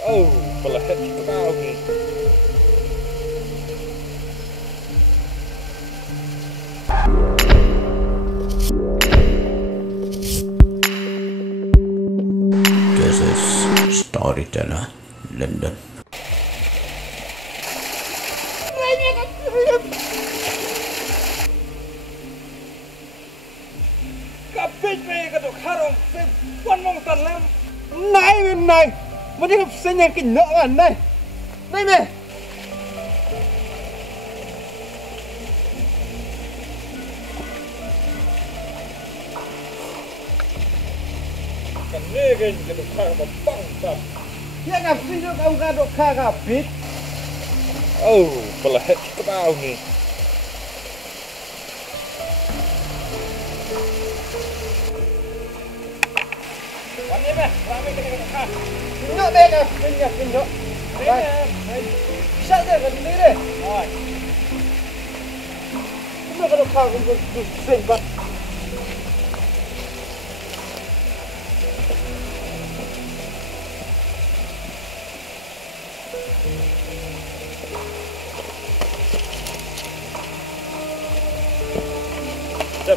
Oh, pelahit kau ni. This is Storyteller London. Kapit mereka tu karong sebuan mong tanam. Nai, macam apa senyap kinyok kan nai. Nai. Kan negen kita karong bang tam. Dia kapit tu kau kadok kapit. Oh, pelahit kau ni. Ini mah, ramai kena kah? Pinjok deh kah? Pinjok. Bisa deh kan ini deh. Oh. Cuma kalau kau untuk sempat. Cep.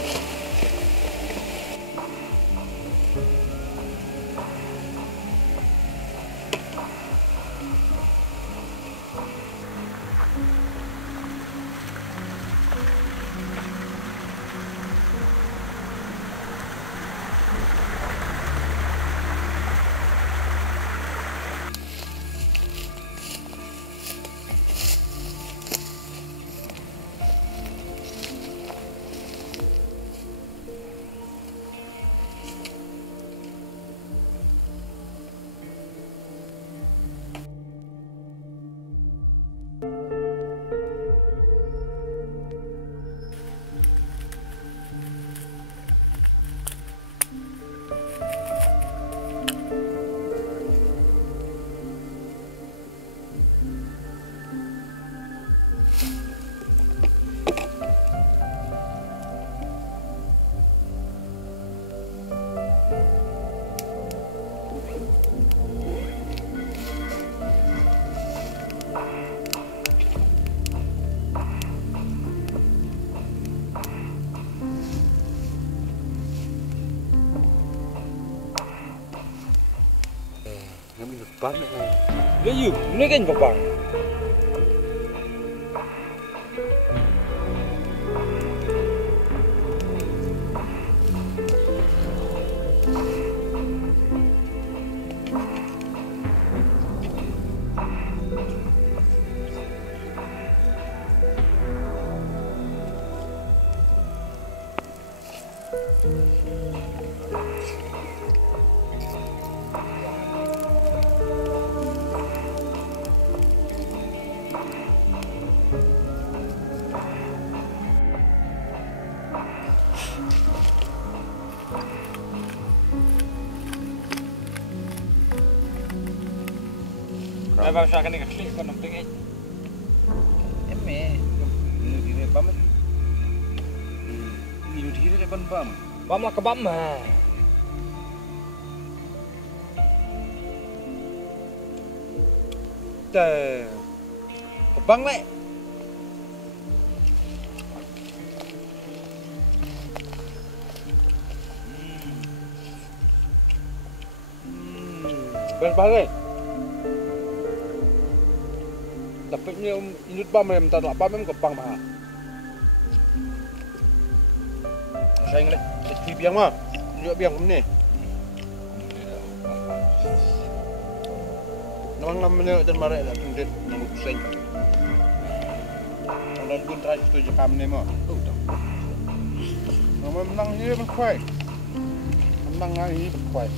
Bang ni. Dia ni kan bang. Bang saya akan klik kon penting ai. Ini dia bam. Ini dia ban bam. Bam lah ke bam ah. Teh. Bang lek. Bang balik. Tapi ni inut bam ni minta tak bam ni kepang mah. Saya ingat TV biang mah. Inut biang ni. Namang namanya dan marah dah tundit nampak pusing. Kalau pun try tu je kam ni mah. Oh tak. Namang menang ni pun kuat. Menang ni pun kuat.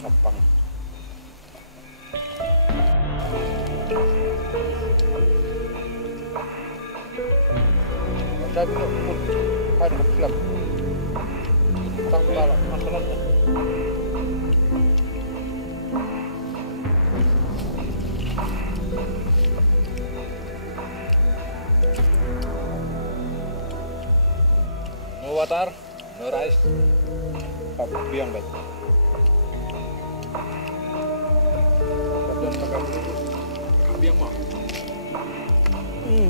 Kepang. Saya minum pun ada kelab. Tak salah masalahnya. No water, no rice. Biang baik. biang mah.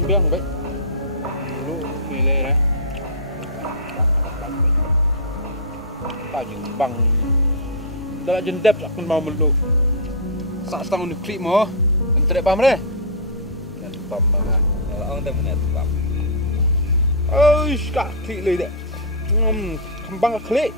Biang baik. Dulu nilai lah. Tak bang. Dah jendep akan mau meluk. Sak setengah ni klip mo. Entrek pam deh. Net pam banget. Kalau orang dah net pam. Kak klik le dek. Kembang klik.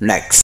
Next.